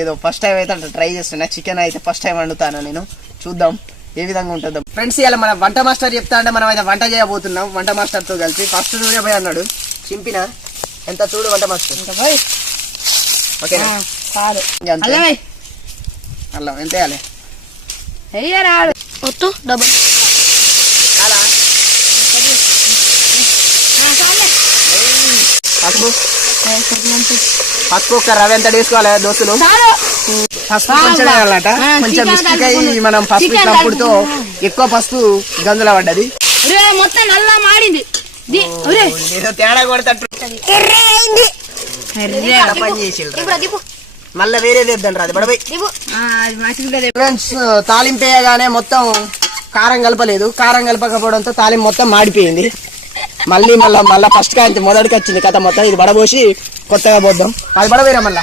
ఏదో first time అయితే అట్లా ట్రై చేస్తున్నా. చికెన్ అయితే ఫస్ట్ టైం వండుతాను నేను. చూద్దాం ఏ విధంగా ఉంటుందో. ఫ్రెండ్స్ ఇలా మన వంట మాస్టర్ చెప్తా అంటే మనం అయితే వంట చేయబోతున్నాం వంట మాస్టర్ తో కలిసి. ఫస్ట్ నూనె పోయి అన్నాడు, చింపిన ఎంత చూడు వంట మాస్టర్. ఓకేనా? అల్లం ఎంత వేయాలి? పసుపు పసుపు ఒక రవ్వ ఎంత వేసుకోవాలి దోస్తులు? పసుపు కొంచెం వేయాలట. కొంచెం మిస్టేక్ అయ్యి మనం పసుపు ఇచ్చినప్పుడుతో ఎక్కువ పసుపు గంజుల పడ్డది. మొత్తం నల్ల మాడింది, తేడా కొడతట్టు పని చేసి మళ్ళీ వేరే వేద్దండి అది బడబై. ఫ్రెండ్స్ తాలింపు వేయగానే మొత్తం కారం కలపలేదు. కారం కలపకపోవడంతో తాలింపు మొత్తం మాడిపోయింది. మళ్ళీ ఫస్ట్ కాంతి మొదటికి వచ్చింది కథ మొత్తం. ఇది బడబోసి కొత్తగా పోద్దాం. అది బడవేరా మళ్ళా